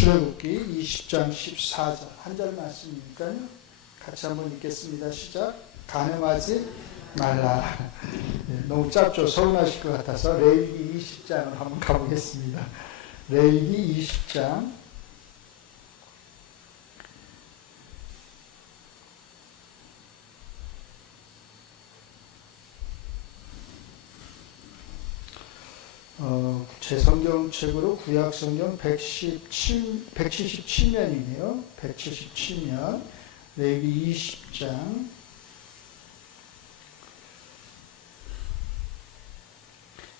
출애굽기 20장 14절 한 절 말씀이니까요. 같이 한번 읽겠습니다. 시작. 간음하지 말라. 너무 짧죠. 서운하실 것 같아서 레위기 20장을 한번 가보겠습니다. 레위기 20장 '제 성경책으로 구약성경 177면이네요. 177면 레위기 20장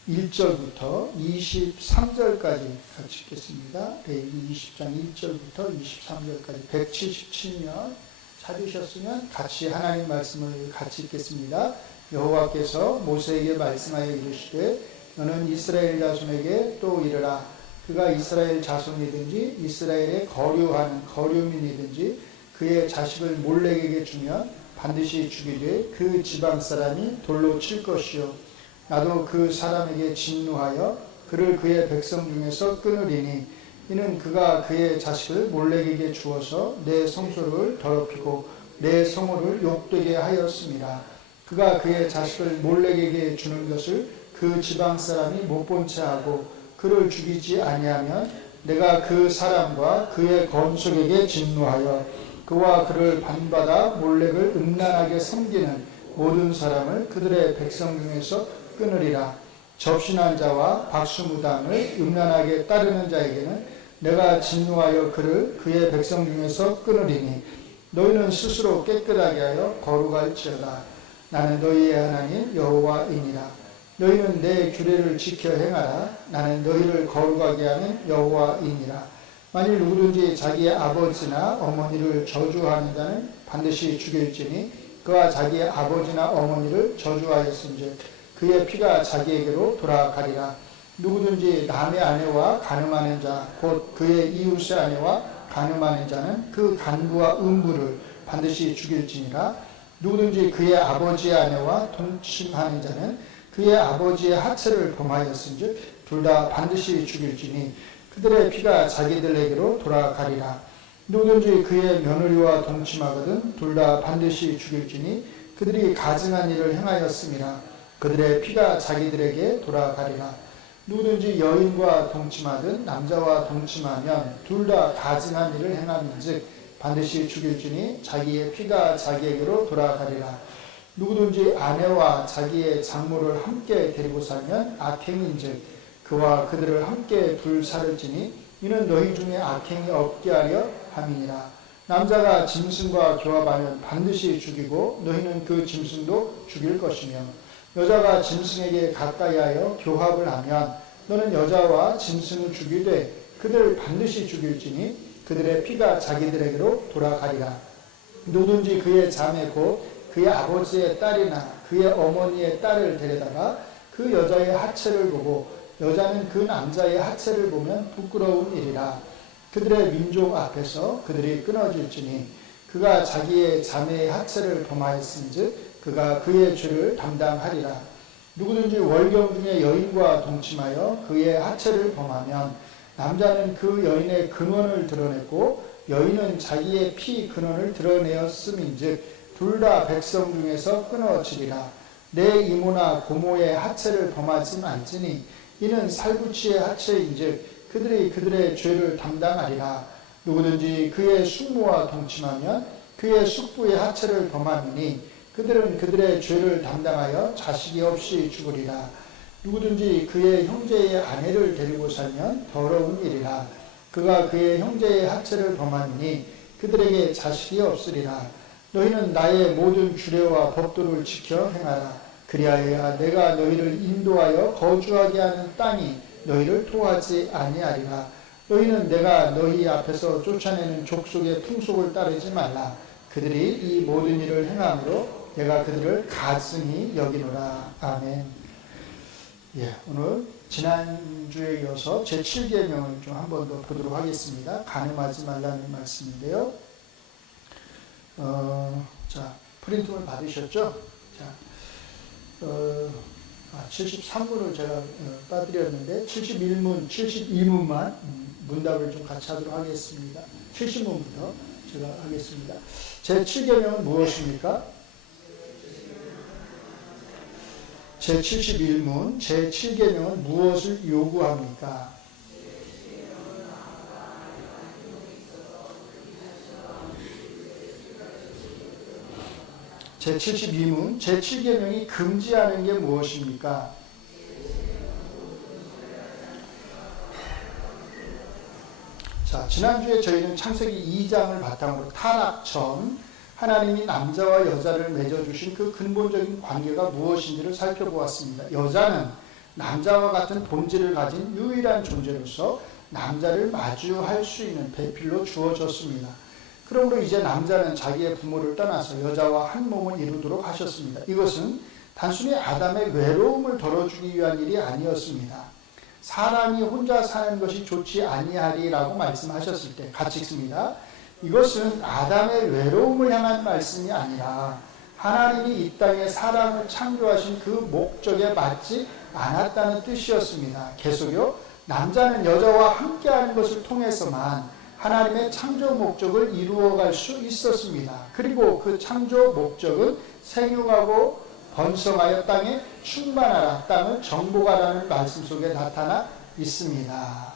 1절부터 23절까지 같이 읽겠습니다. 레위기 20장 1절부터 23절까지 177면 찾으셨으면 같이 하나님 말씀을 같이 읽겠습니다. 여호와께서 모세에게 말씀하여 이르시되 너는 이스라엘 자손에게 또 이르라. 그가 이스라엘 자손이든지 이스라엘에 거류하는 거류민이든지 그의 자식을 몰렉에게 주면 반드시 죽이되 그 지방 사람이 돌로 칠 것이요 나도 그 사람에게 진노하여 그를 그의 백성 중에서 끊으리니 이는 그가 그의 자식을 몰렉에게 주어서 내 성소를 더럽히고 내 성호를 욕되게 하였습니다. 그가 그의 자식을 몰렉에게 주는 것을 그 지방 사람이 못 본 채 하고 그를 죽이지 아니하면 내가 그 사람과 그의 건속에게 진노하여 그와 그를 반받아 몰렉을 음란하게 섬기는 모든 사람을 그들의 백성 중에서 끊으리라. 접신한 자와 박수무당을 음란하게 따르는 자에게는 내가 진노하여 그를 그의 백성 중에서 끊으리니 너희는 스스로 깨끗하게 하여 거룩할지어다. 나는 너희의 하나님 여호와이니라. 너희는 내 규례를 지켜 행하라. 나는 너희를 거룩하게 하는 여호와이니라. 만일 누구든지 자기의 아버지나 어머니를 저주하는 자는 반드시 죽일지니 그와 자기의 아버지나 어머니를 저주하였은즉 그의 피가 자기에게로 돌아가리라. 누구든지 남의 아내와 간음하는 자 곧 그의 이웃의 아내와 간음하는 자는 그 간부와 음부를 반드시 죽일지니라. 누구든지 그의 아버지의 아내와 동침하는 자는 그의 아버지의 하체를 범하였은즉 둘 다 반드시 죽일지니 그들의 피가 자기들에게로 돌아가리라. 누구든지 그의 며느리와 동침하거든 둘 다 반드시 죽일지니 그들이 가증한 일을 행하였음이라. 그들의 피가 자기들에게 돌아가리라. 누구든지 여인과 동침하든 남자와 동침하면 둘 다 가증한 일을 행함인즉 반드시 죽일지니 자기의 피가 자기에게로 돌아가리라. 누구든지 아내와 자기의 장모를 함께 데리고 살면 악행인즉 그와 그들을 함께 불사를지니 이는 너희 중에 악행이 없게 하려 함이니라. 남자가 짐승과 교합하면 반드시 죽이고 너희는 그 짐승도 죽일 것이며 여자가 짐승에게 가까이하여 교합을 하면 너는 여자와 짐승을 죽이되 그들을 반드시 죽일지니 그들의 피가 자기들에게로 돌아가리라. 누구든지 그의 자매 곧 그의 아버지의 딸이나 그의 어머니의 딸을 데려다가 그 여자의 하체를 보고 여자는 그 남자의 하체를 보면 부끄러운 일이라. 그들의 민족 앞에서 그들이 끊어질지니 그가 자기의 자매의 하체를 범하였은즉 그가 그의 죄를 담당하리라. 누구든지 월경 중에 여인과 동침하여 그의 하체를 범하면 남자는 그 여인의 근원을 드러냈고 여인은 자기의 피 근원을 드러내었음인즉 둘 다 백성 중에서 끊어지리라. 내 이모나 고모의 하체를 범하지 말지니 이는 살구치의 하체인즉 그들이 그들의 죄를 담당하리라. 누구든지 그의 숙모와 동침하면 그의 숙부의 하체를 범하니 그들은 그들의 죄를 담당하여 자식이 없이 죽으리라. 누구든지 그의 형제의 아내를 데리고 살면 더러운 일이라. 그가 그의 형제의 하체를 범하니 그들에게 자식이 없으리라. 너희는 나의 모든 규례와 법도를 지켜 행하라. 그리하여야 내가 너희를 인도하여 거주하게 하는 땅이 너희를 토하지 아니하리라. 너희는 내가 너희 앞에서 쫓아내는 족속의 풍속을 따르지 말라. 그들이 이 모든 일을 행함으로 내가 그들을 가증히 여기노라. 아멘. 오늘 지난주에 이어서 제7계명을 좀 한 번 더 보도록 하겠습니다. 간음하지 말라는 말씀인데요. 자, 프린트를 받으셨죠? 자, 73문을 제가 빠뜨렸는데 71문, 72문만 문답을 좀 같이 하도록 하겠습니다. 70문부터 제가 하겠습니다. 제7계명은 무엇입니까? 제71문, 제7계명은 무엇을 요구합니까? 제72문, 제7계명이 금지하는 게 무엇입니까? 자, 지난주에 저희는 창세기 2장을 바탕으로 타락 전 하나님이 남자와 여자를 맺어주신 그 근본적인 관계가 무엇인지를 살펴보았습니다. 여자는 남자와 같은 본질을 가진 유일한 존재로서 남자를 마주할 수 있는 배필로 주어졌습니다. 그러므로 이제 남자는 자기의 부모를 떠나서 여자와 한 몸을 이루도록 하셨습니다. 이것은 단순히 아담의 외로움을 덜어주기 위한 일이 아니었습니다. 사람이 혼자 사는 것이 좋지 아니하리라고 말씀하셨을 때 같이 읽습니다. 이것은 아담의 외로움을 향한 말씀이 아니라 하나님이 이 땅에 사람을 창조하신 그 목적에 맞지 않았다는 뜻이었습니다. 계속요. 남자는 여자와 함께하는 것을 통해서만 하나님의 창조 목적을 이루어갈 수 있었습니다. 그리고 그 창조 목적은 생육하고 번성하여 땅에 충만하라, 땅을 정복하라는 말씀 속에 나타나 있습니다.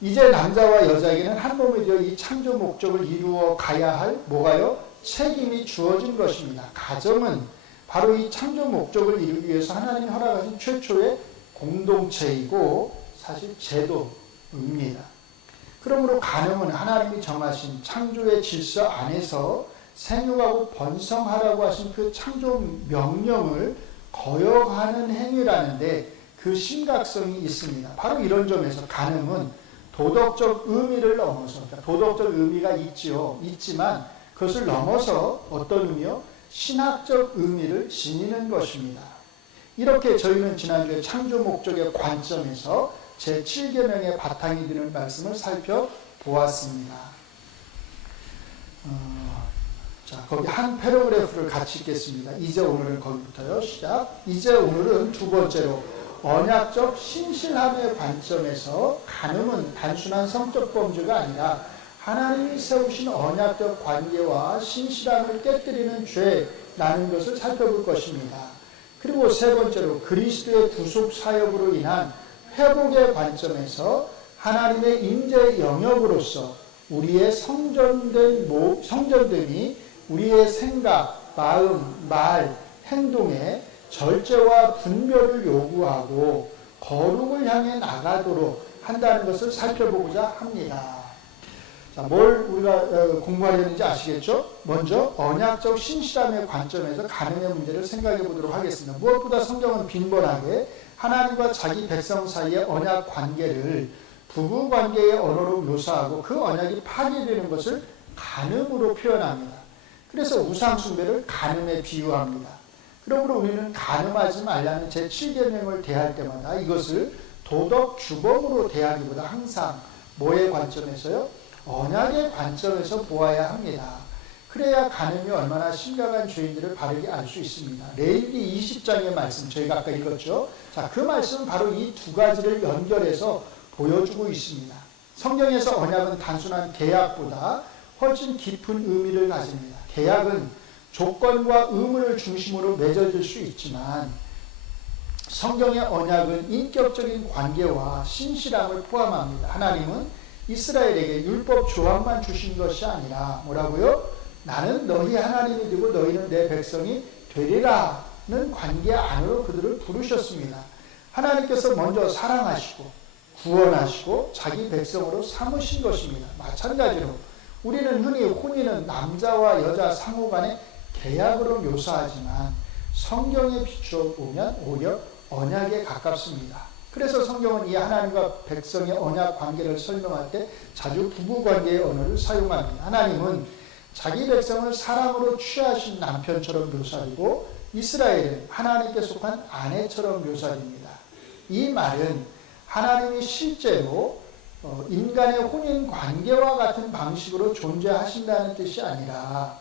이제 남자와 여자에게는 한 몸이 되어 이 창조 목적을 이루어 가야 할 뭐가요? 책임이 주어진 것입니다. 가정은 바로 이 창조 목적을 이루기 위해서 하나님이 허락하신 최초의 공동체이고 사실 제도입니다. 그러므로 가정은 하나님이 정하신 창조의 질서 안에서 생육하고 번성하라고 하신 그 창조 명령을 거역하는 행위라는데 그 심각성이 있습니다. 바로 이런 점에서 간음은 도덕적 의미를 넘어서, 도덕적 의미가 있지만 그것을 넘어서 어떤 의미요? 신학적 의미를 지니는 것입니다. 이렇게 저희는 지난주에 창조 목적의 관점에서 제7계명의 바탕이 되는 말씀을 살펴보았습니다. 자, 거기 한 패러그래프를 같이 읽겠습니다. 이제 오늘은 거기부터요. 시작. 이제 오늘은 두 번째로 언약적 신실함의 관점에서 간음은 단순한 성적 범죄가 아니라 하나님이 세우신 언약적 관계와 신실함을 깨뜨리는 죄라는 것을 살펴볼 것입니다. 그리고 세 번째로 그리스도의 구속 사역으로 인한 회복의 관점에서 하나님의 임재 영역으로서 우리의 성전됨이 우리의 생각, 마음, 말, 행동에 절제와 분별을 요구하고 거룩을 향해 나가도록 한다는 것을 살펴보고자 합니다. 자, 뭘 우리가 공부하려는지 아시겠죠? 먼저 언약적 신실함의 관점에서 간음의 문제를 생각해 보도록 하겠습니다. 무엇보다 성경은 빈번하게 하나님과 자기 백성 사이의 언약 관계를 부부 관계의 언어로 묘사하고 그 언약이 파괴되는 것을 간음으로 표현합니다. 그래서 우상 숭배를 간음에 비유합니다. 그러므로 우리는 간음하지 말라는 제7계명을 대할 때마다 이것을 도덕 규범으로 대하기보다 항상 뭐의 관점에서요? 언약의 관점에서 보아야 합니다. 그래야 간음이 얼마나 심각한 죄인들을 바르게 알 수 있습니다. 레위기 20장의 말씀 저희가 아까 읽었죠. 자, 그 말씀은 바로 이 두 가지를 연결해서 보여주고 있습니다. 성경에서 언약은 단순한 계약보다 훨씬 깊은 의미를 가집니다. 계약은 조건과 의무를 중심으로 맺어질 수 있지만 성경의 언약은 인격적인 관계와 신실함을 포함합니다. 하나님은 이스라엘에게 율법 조항만 주신 것이 아니라 뭐라고요? 나는 너희 하나님이 되고 너희는 내 백성이 되리라는 관계 안으로 그들을 부르셨습니다. 하나님께서 먼저 사랑하시고 구원하시고 자기 백성으로 삼으신 것입니다. 마찬가지로 우리는 흔히 혼인은 남자와 여자 상호 간의 계약으로 묘사하지만 성경에 비추어 보면 오히려 언약에 가깝습니다. 그래서 성경은 이 하나님과 백성의 언약 관계를 설명할 때 자주 부부관계의 언어를 사용합니다. 하나님은 자기 백성을 사랑으로 취하신 남편처럼 묘사하고 이스라엘은 하나님께 속한 아내처럼 묘사됩니다. 이 말은 하나님이 실제로 인간의 혼인 관계와 같은 방식으로 존재하신다는 뜻이 아니라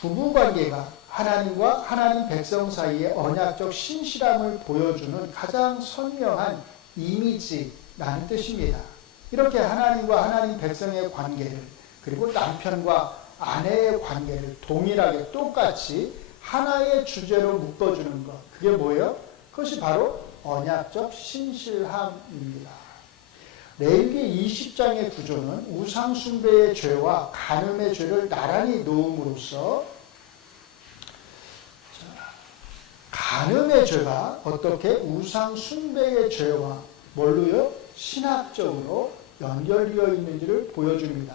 부부관계가 하나님과 하나님 백성 사이의 언약적 신실함을 보여주는 가장 선명한 이미지라는 뜻입니다. 이렇게 하나님과 하나님 백성의 관계를, 그리고 남편과 아내의 관계를 동일하게 똑같이 하나의 주제로 묶어주는 것, 그게 뭐예요? 그것이 바로 언약적 신실함입니다. 레위기 20장의 구조는 우상숭배의 죄와 간음의 죄를 나란히 놓음으로써, 간음의 죄가 어떻게 우상숭배의 죄와 뭘로요? 신학적으로 연결되어 있는지를 보여줍니다.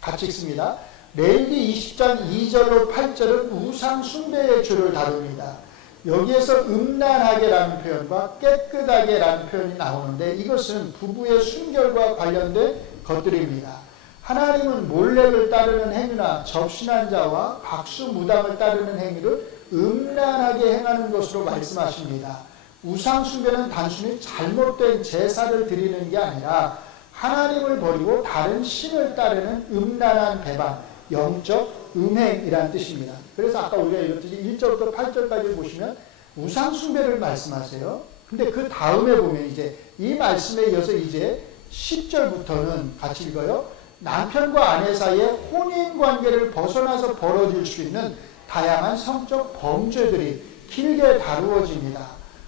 같이 읽습니다. 레위기 20장 2절로 8절은 우상숭배의 죄를 다룹니다. 여기에서 음란하게라는 표현과 깨끗하게라는 표현이 나오는데, 이것은 부부의 순결과 관련된 것들입니다. 하나님은 몰렉을 따르는 행위나 접신한 자와 박수무당을 따르는 행위를 음란하게 행하는 것으로 말씀하십니다. 우상숭배는 단순히 잘못된 제사를 드리는 게 아니라 하나님을 버리고 다른 신을 따르는 음란한 배반, 영적 음행이라는 뜻입니다. 그래서 아까 우리가 읽었듯이 1절부터 8절까지 보시면 우상숭배를 말씀하세요. 근데 그 다음에 보면 이제 이 말씀에 이어서 이제 10절부터는 같이 읽어요. 남편과 아내 사이에 혼인관계를 벗어나서 벌어질 수 있는 다양한 성적 범죄들이 길게 다루어집니다.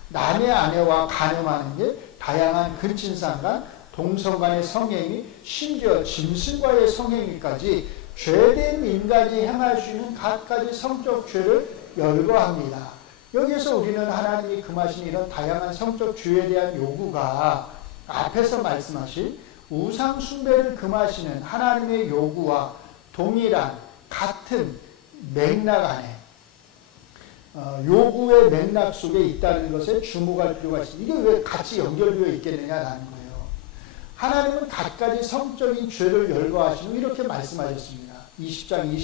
남의 아내와 간음하는 일, 다양한 근친상간, 동성 간의 성행위, 심지어 짐승과의 성행위까지 죄된 인간이 행할 수 있는 갖가지 성적 죄를 열거합니다. 여기에서 우리는 하나님이 금하신 이런 다양한 성적 죄에 대한 요구가 앞에서 말씀하신 우상숭배를 금하시는 하나님의 요구와 동일한 같은 맥락 안에, 요구의 맥락 속에 있다는 것에 주목할 필요가 있습니다. 이게 왜 같이 연결되어 있겠느냐라는 거예요. 하나님은 갖가지 성적인 죄를 열거하시고 이렇게 말씀하셨습니다. 20장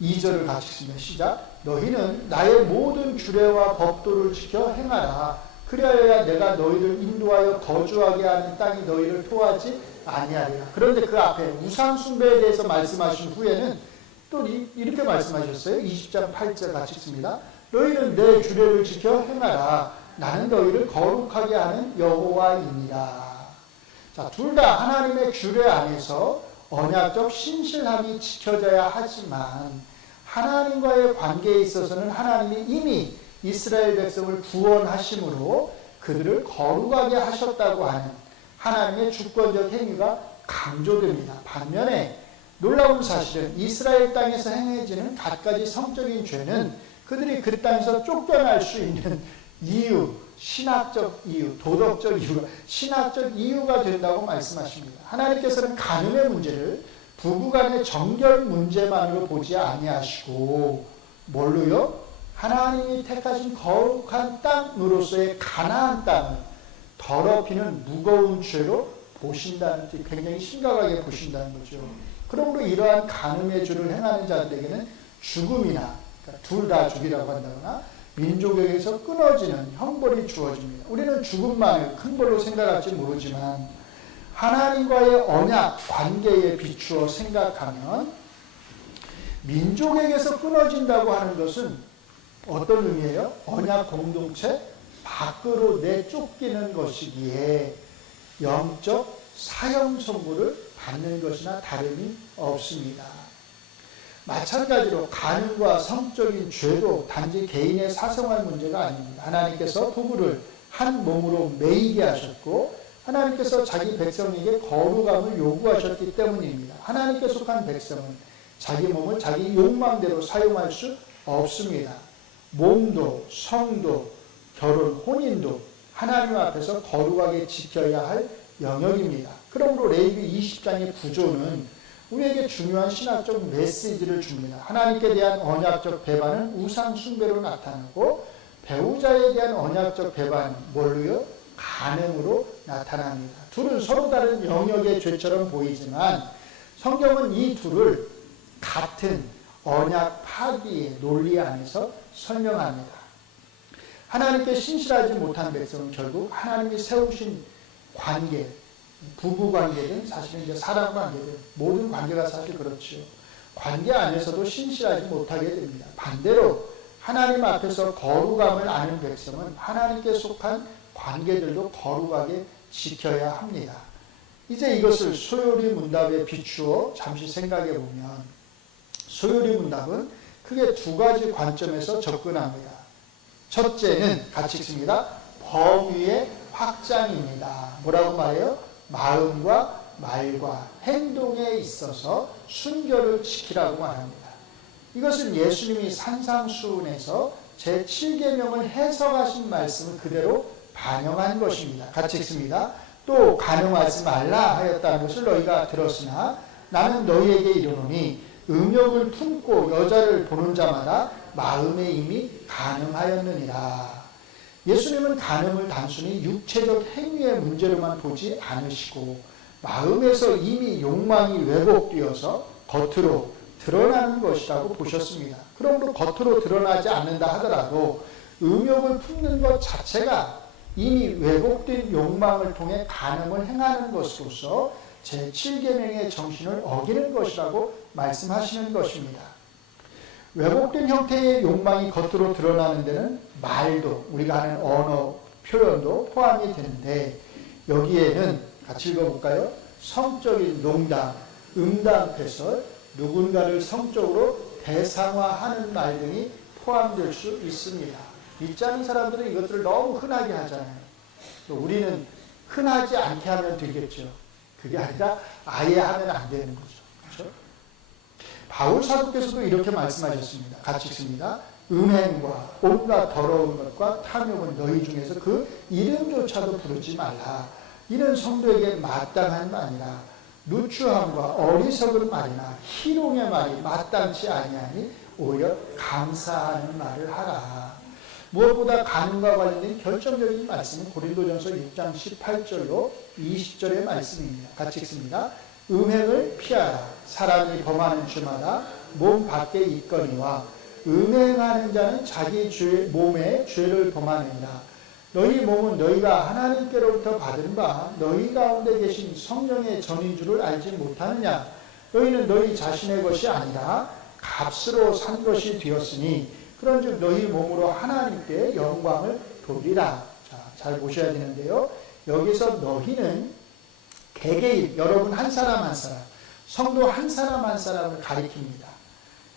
22절을 같이 읽습니다. 시작. 너희는 나의 모든 규례와 법도를 지켜 행하라. 그리하여야 내가 너희를 인도하여 거주하게 하는 땅이 너희를 토하지 아니하리라. 그런데 그 앞에 우상숭배에 대해서 말씀하신 후에는 또 이렇게 말씀하셨어요. 20장 8절 같이 읽습니다. 너희는 내 규례를 지켜 행하라. 나는 너희를 거룩하게 하는 여호와이니라. 자, 둘 다 하나님의 규례 안에서 언약적 신실함이 지켜져야 하지만 하나님과의 관계에 있어서는 하나님이 이미 이스라엘 백성을 구원하심으로 그들을 거룩하게 하셨다고 하는 하나님의 주권적 행위가 강조됩니다. 반면에 놀라운 사실은 이스라엘 땅에서 행해지는 갖가지 성적인 죄는 그들이 그 땅에서 쫓겨날 수 있는 이유, 신학적 이유, 도덕적 이유, 신학적 이유가 된다고 말씀하십니다. 하나님께서는 간음의 문제를 부부간의 정결 문제만으로 보지 아니하시고 뭘로요? 하나님이 택하신 거룩한 땅으로서의 가나안 땅을 더럽히는 무거운 죄로 보신다는 뜻, 굉장히 심각하게 보신다는 거죠. 그러므로 이러한 간음의 죄를 행하는 자들에게는 죽음이나, 그러니까 둘 다 죽이라고 한다거나 민족에게서 끊어지는 형벌이 주어집니다. 우리는 죽음만을 큰 벌로 생각할지 모르지만 하나님과의 언약 관계에 비추어 생각하면 민족에게서 끊어진다고 하는 것은 어떤 의미예요? 언약 공동체 밖으로 내쫓기는 것이기에 영적 사형 선고를 받는 것이나 다름이 없습니다. 마찬가지로 간음과 성적인 죄도 단지 개인의 사생활 문제가 아닙니다. 하나님께서 부부를 한 몸으로 매이게 하셨고 하나님께서 자기 백성에게 거룩함을 요구하셨기 때문입니다. 하나님께 속한 백성은 자기 몸을 자기 욕망대로 사용할 수 없습니다. 몸도 성도 결혼 혼인도 하나님 앞에서 거룩하게 지켜야 할 영역입니다. 그러므로 레위기 20장의 구조는 우리에게 중요한 신학적 메시지를 줍니다. 하나님께 대한 언약적 배반은 우상 숭배로 나타나고 배우자에 대한 언약적 배반은 뭘로요? 간음으로 나타납니다. 둘은 서로 다른 영역의 죄처럼 보이지만 성경은 이 둘을 같은 언약 파기의 논리 안에서 설명합니다. 하나님께 신실하지 못한 백성은 결국 하나님이 세우신 관계, 부부 관계든 사실은 이제 사람 관계든 모든 관계가 사실 그렇죠. 관계 안에서도 신실하지 못하게 됩니다. 반대로 하나님 앞에서 거룩함을 아는 백성은 하나님께 속한 관계들도 거룩하게 지켜야 합니다. 이제 이것을 소요리 문답에 비추어 잠시 생각해 보면 소요리 문답은 크게 두 가지 관점에서 접근합니다. 첫째는 같이 읽습니다. 범위의 확장입니다. 뭐라고 말해요? 마음과 말과 행동에 있어서 순결을 지키라고 말합니다. 이것은 예수님이 산상수훈에서 제7계명을 해석하신 말씀을 그대로 반영한 것입니다. 같이 읽습니다. 또 간음하지 말라 하였다는 것을 너희가 들었으나 나는 너희에게 이르노니 음욕을 품고 여자를 보는 자마다 마음에 이미 간음하였느니라. 예수님은 간음을 단순히 육체적 행위의 문제로만 보지 않으시고 마음에서 이미 욕망이 왜곡되어서 겉으로 드러나는 것이라고 보셨습니다. 그러므로 겉으로 드러나지 않는다 하더라도 음욕을 품는 것 자체가 이미 왜곡된 욕망을 통해 간음을 행하는 것으로서 제7계명의 정신을 어기는 것이라고 말씀하시는 것입니다. 왜곡된 형태의 욕망이 겉으로 드러나는 데는 말도, 우리가 하는 언어, 표현도 포함이 되는데 여기에는 같이 읽어볼까요? 성적인 농담, 음담, 패설, 누군가를 성적으로 대상화하는 말 등이 포함될 수 있습니다. 믿지 않는 사람들은 이것들을 너무 흔하게 하잖아요. 우리는 흔하지 않게 하면 되겠죠. 그게 아니라 아예 하면 안 되는 거죠. 그렇죠? 바울 사도께서도 이렇게 말씀하셨습니다. 같이 읽습니다. 음행과 온갖 더러운 것과 탐욕은 너희 중에서 그 이름조차도 부르지 말라. 이는 성도에게 마땅한 말이라. 누추함과 어리석은 말이나 희롱의 말이 마땅치 아니하니 오히려 감사하는 말을 하라. 무엇보다 간음과 관련된 결정적인 말씀은 고린도전서 6장 18절로 20절의 말씀입니다. 같이 읽습니다. 음행을 피하라. 사람이 범하는 죄마다 몸 밖에 있거니와 음행하는 자는 자기 몸에 죄를 범하느니라. 너희 몸은 너희가 하나님께로부터 받은 바 너희 가운데 계신 성령의 전인 줄을 알지 못하느냐. 너희는 너희 자신의 것이 아니라 값으로 산 것이 되었으니 그런즉 너희 몸으로 하나님께 영광을 돌리라. 자, 잘 보셔야 되는데요. 여기서 너희는 개개인, 여러분 한 사람 한 사람, 성도 한 사람 한 사람을 가리킵니다.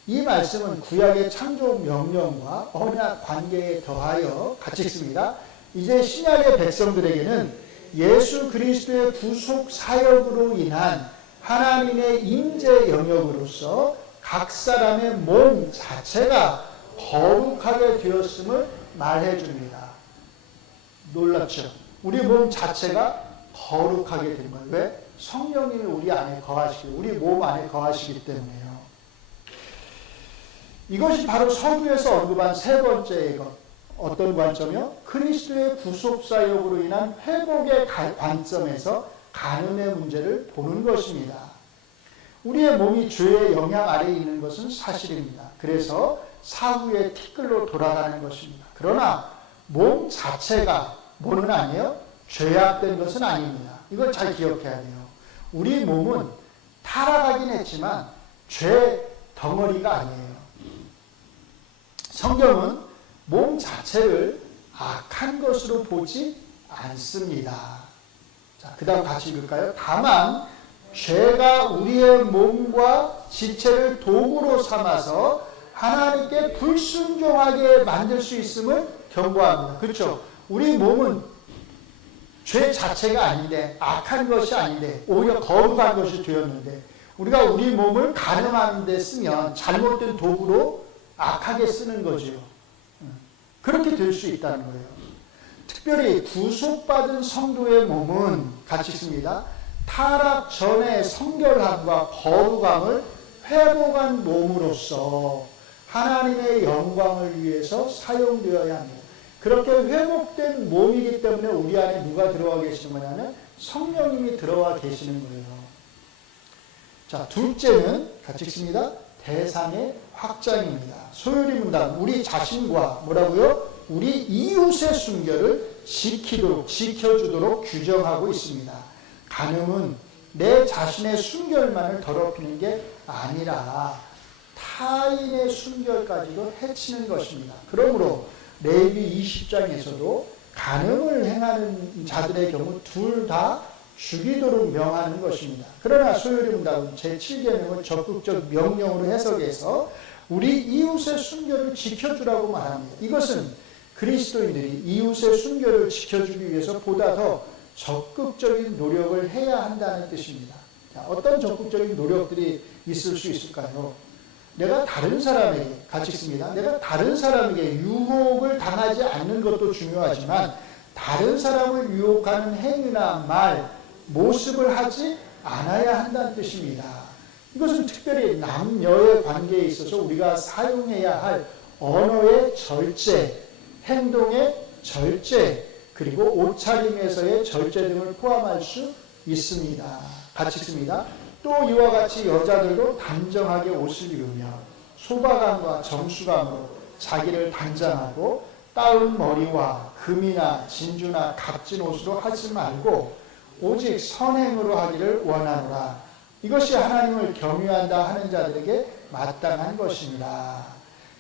이 말씀은 구약의 창조 명령과 언약 관계에 더하여 같이 읽습니다. 이제 신약의 백성들에게는 예수 그리스도의 구속 사역으로 인한 하나님의 임재 영역으로서 각 사람의 몸 자체가 거룩하게 되었음을 말해줍니다. 놀랍죠? 우리 몸 자체가 거룩하게 된 거예요. 왜? 성령님이 우리 안에 거하시기, 우리 몸 안에 거하시기 때문에요. 이것이 바로 서두에서 언급한 세 번째의 것. 어떤 관점이요? 그리스도의 구속사역으로 인한 회복의 관점에서 간음의 문제를 보는 것입니다. 우리의 몸이 죄의 영향 아래에 있는 것은 사실입니다. 그래서 사후의 티끌로 돌아가는 것입니다. 그러나 몸 자체가 뭐는 아니에요? 죄악된 것은 아닙니다. 이걸 잘 기억해야 돼요. 우리 몸은 타락하긴 했지만 죄 덩어리가 아니에요. 성경은 몸 자체를 악한 것으로 보지 않습니다. 자, 그 다음 같이 읽을까요? 다만 죄가 우리의 몸과 지체를 도구로 삼아서 하나님께 불순종하게 만들 수 있음을 경고합니다. 그렇죠? 우리 몸은 죄 자체가 아닌데, 악한 것이 아닌데, 오히려 거룩한 것이 되었는데, 우리가 우리 몸을 간음하는 데 쓰면 잘못된 도구로 악하게 쓰는 거죠. 그렇게 될 수 있다는 거예요. 특별히 구속받은 성도의 몸은 같이 있습니다. 타락 전의 성결함과 거룩함을 회복한 몸으로서 하나님의 영광을 위해서 사용되어야 합니다. 그렇게 회복된 몸이기 때문에 우리 안에 누가 들어와 계시는 거냐면 성령님이 들어와 계시는 거예요. 자, 둘째는 같이 읽습니다. 대상의 확장입니다. 소요리 문답, 우리 자신과 뭐라고요? 우리 이웃의 순결을 지켜주도록 규정하고 있습니다. 간음은 내 자신의 순결만을 더럽히는 게 아니라 타인의 순결까지도 해치는 것입니다. 그러므로 레위기 20장에서도 간음을 행하는 자들의 경우 둘 다 죽이도록 명하는 것입니다. 그러나 소요림답은 제7계명을 적극적 명령으로 해석해서 우리 이웃의 순교를 지켜주라고 말합니다. 이것은 그리스도인들이 이웃의 순교를 지켜주기 위해서 보다 더 적극적인 노력을 해야 한다는 뜻입니다. 자, 어떤 적극적인 노력들이 있을 수 있을까요? 내가 다른 사람에게, 같이 있습니다. 내가 다른 사람에게 유혹을 당하지 않는 것도 중요하지만 다른 사람을 유혹하는 행위나 말, 모습을 하지 않아야 한다는 뜻입니다. 이것은 특별히 남녀의 관계에 있어서 우리가 사용해야 할 언어의 절제, 행동의 절제, 그리고 옷차림에서의 절제 등을 포함할 수 있습니다. 같이 있습니다. 또 이와 같이 여자들도 단정하게 옷을 입으며 소박함과 정수감으로 자기를 단장하고 따은 머리와 금이나 진주나 값진 옷으로 하지 말고 오직 선행으로 하기를 원하노라. 이것이 하나님을 경유한다 하는 자들에게 마땅한 것입니다.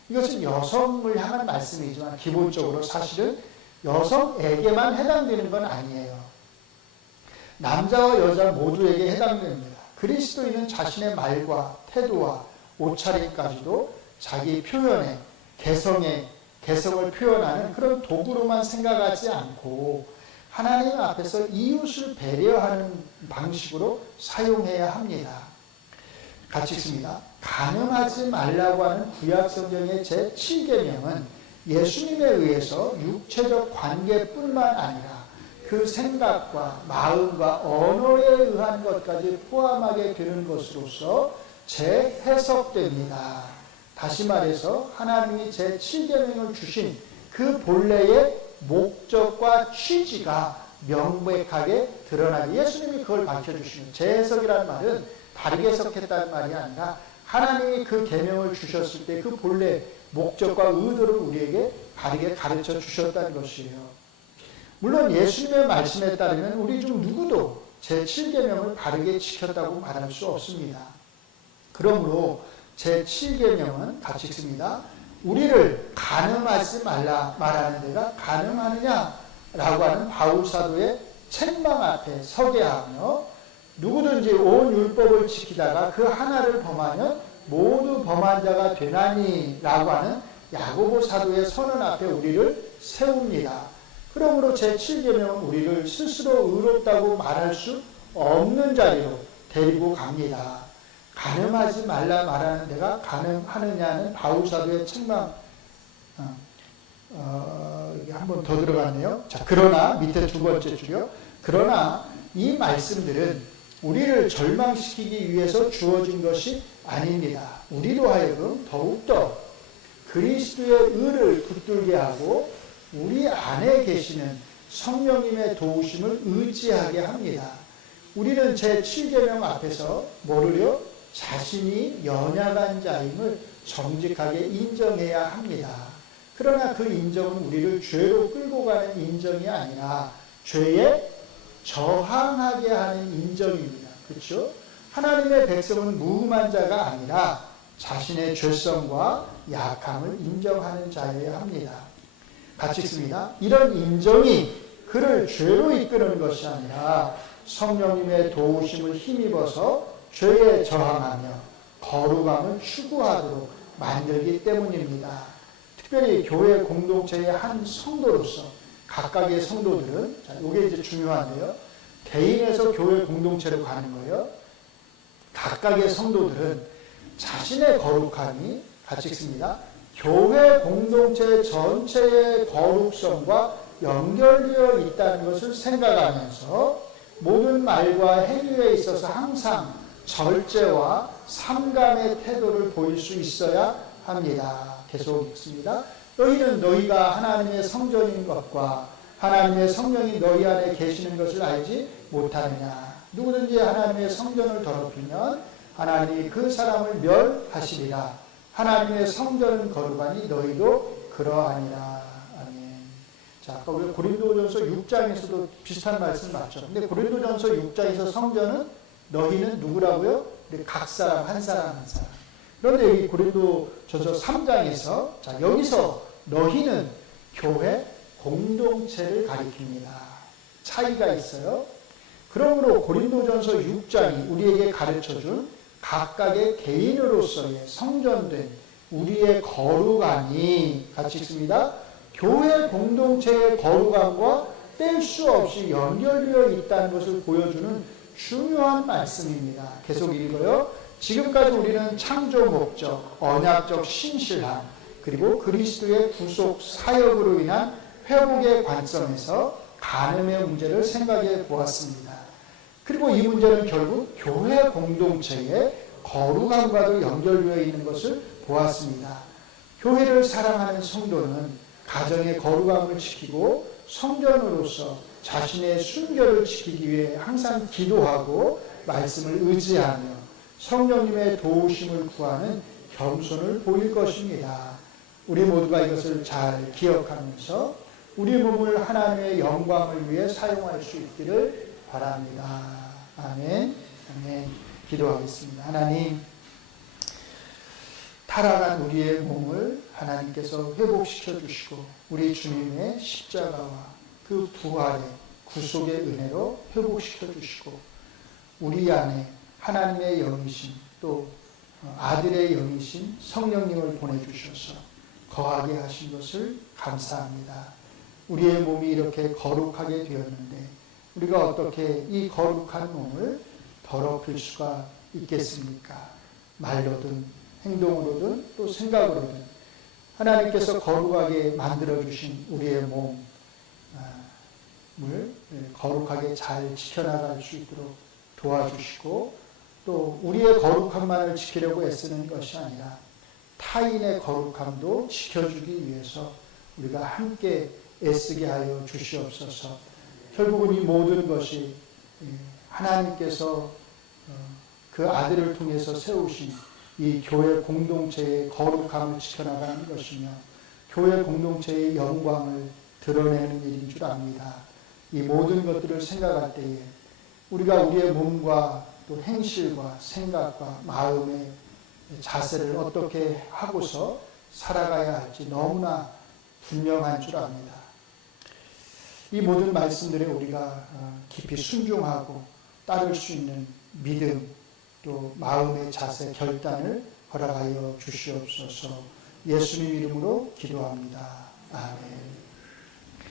이것은 여성을 향한 말씀이지만 기본적으로 사실은 여성에게만 해당되는 건 아니에요. 남자와 여자 모두에게 해당됩니다. 그리스도인은 자신의 말과 태도와 옷차림까지도 자기 표현의 개성을 표현하는 그런 도구로만 생각하지 않고 하나님 앞에서 이웃을 배려하는 방식으로 사용해야 합니다. 같이 있습니다. 간음하지 말라고 하는 구약성경의 제7계명은 예수님에 의해서 육체적 관계뿐만 아니라 그 생각과 마음과 언어에 의한 것까지 포함하게 되는 것으로서 재해석됩니다. 다시 말해서 하나님이 제7계명을 주신 그 본래의 목적과 취지가 명백하게 드러나게 예수님이 그걸 밝혀주십니다. 재해석이라는 말은 다르게 해석했다는 말이 아니라 하나님이 그 계명을 주셨을 때 그 본래 목적과 의도를 우리에게 바르게 가르쳐 주셨다는 것이에요. 물론 예수님의 말씀에 따르면 우리 중 누구도 제7계명을 바르게 지켰다고 말할 수 없습니다. 그러므로 제7계명은 같이 읽습니다. 우리를 간음하지 말라 말하는 데가 간음하느냐라고 하는 바울 사도의 책망 앞에 서게 하며 누구든지 온 율법을 지키다가 그 하나를 범하면 모두 범한 자가 되나니 라고 하는 야고보 사도의 선언 앞에 우리를 세웁니다. 그러므로 제7계명은 우리를 스스로 의롭다고 말할 수 없는 자리로 데리고 갑니다. 간음하지 말라 말하는 데가 간음하느냐는 바울 사도의 책망 한 번 더 들어갔네요. 자, 그러나 밑에 두 번째 줄이요. 그러나 이 말씀들은 우리를 절망시키기 위해서 주어진 것이 아닙니다. 우리로 하여금 더욱더 그리스도의 의를 붙들게 하고 우리 안에 계시는 성령님의 도우심을 의지하게 합니다. 우리는 제7계명 앞에서 뭐를요? 자신이 연약한 자임을 정직하게 인정해야 합니다. 그러나 그 인정은 우리를 죄로 끌고 가는 인정이 아니라 죄에 저항하게 하는 인정입니다. 그렇죠? 하나님의 백성은 무음한 자가 아니라 자신의 죄성과 약함을 인정하는 자여야 합니다. 같이 읽습니다. 이런 인정이 그를 죄로 이끄는 것이 아니라 성령님의 도우심을 힘입어서 죄에 저항하며 거룩함을 추구하도록 만들기 때문입니다. 특별히 교회 공동체의 한 성도로서 각각의 성도들은, 자, 이게 이제 중요한데요. 개인에서 교회 공동체로 가는 거예요. 각각의 성도들은 자신의 거룩함이, 같이 읽습니다. 교회 공동체 전체의 거룩성과 연결되어 있다는 것을 생각하면서 모든 말과 행위에 있어서 항상 절제와 삼감의 태도를 보일 수 있어야 합니다. 계속 읽습니다. 너희는 너희가 하나님의 성전인 것과 하나님의 성령이 너희 안에 계시는 것을 알지 못하느냐. 누구든지 하나님의 성전을 더럽히면 하나님이 그 사람을 멸하시리라. 하나님의 성전은 거룩하니 너희도 그러하니라. 아멘. 자, 아까 우리 고린도전서 6장에서도 비슷한 말씀 맞죠? 근데 고린도전서 6장에서 성전은 너희는 누구라고요? 각 사람 한 사람 한 사람. 그런데 여기 고린도전서 3장에서 자, 여기서 너희는 교회 공동체를 가리킵니다. 차이가 있어요. 그러므로 고린도전서 6장이 우리에게 가르쳐준 각각의 개인으로서의 성전된 우리의 거룩함이, 같이 읽습니다. 교회 공동체의 거룩함과 뗄 수 없이 연결되어 있다는 것을 보여주는 중요한 말씀입니다. 계속 읽어요. 지금까지 우리는 창조 목적, 언약적 신실함, 그리고 그리스도의 구속 사역으로 인한 회복의 관점에서 간음의 문제를 생각해 보았습니다. 그리고 이 문제는 결국 교회 공동체의 거룩함과도 연결되어 있는 것을 보았습니다. 교회를 사랑하는 성도는 가정의 거룩함을 지키고 성전으로서 자신의 순결을 지키기 위해 항상 기도하고 말씀을 의지하며 성령님의 도우심을 구하는 겸손을 보일 것입니다. 우리 모두가 이것을 잘 기억하면서 우리 몸을 하나님의 영광을 위해 사용할 수 있기를 바랍니다. 아멘. 아멘. 기도하겠습니다. 하나님, 타락한 우리의 몸을 하나님께서 회복시켜 주시고 우리 주님의 십자가와 그 부활의 구속의 은혜로 회복시켜 주시고 우리 안에 하나님의 영이신 또 아들의 영이신 성령님을 보내주셔서 거하게 하신 것을 감사합니다. 우리의 몸이 이렇게 거룩하게 되었는데 우리가 어떻게 이 거룩한 몸을 더럽힐 수가 있겠습니까? 말로든 행동으로든 또 생각으로든 하나님께서 거룩하게 만들어주신 우리의 몸을 거룩하게 잘 지켜나갈 수 있도록 도와주시고 또 우리의 거룩함만을 지키려고 애쓰는 것이 아니라 타인의 거룩함도 지켜주기 위해서 우리가 함께 애쓰게 하여 주시옵소서. 결국은 이 모든 것이 하나님께서 그 아들을 통해서 세우신 이 교회 공동체의 거룩함을 지켜나가는 것이며 교회 공동체의 영광을 드러내는 일인 줄 압니다. 이 모든 것들을 생각할 때에 우리가 우리의 몸과 또 행실과 생각과 마음의 자세를 어떻게 하고서 살아가야 할지 너무나 분명한 줄 압니다. 이 모든 말씀들에 우리가 깊이 순종하고 따를 수 있는 믿음 또 마음의 자세 결단을 허락하여 주시옵소서. 예수님 이름으로 기도합니다. 아멘.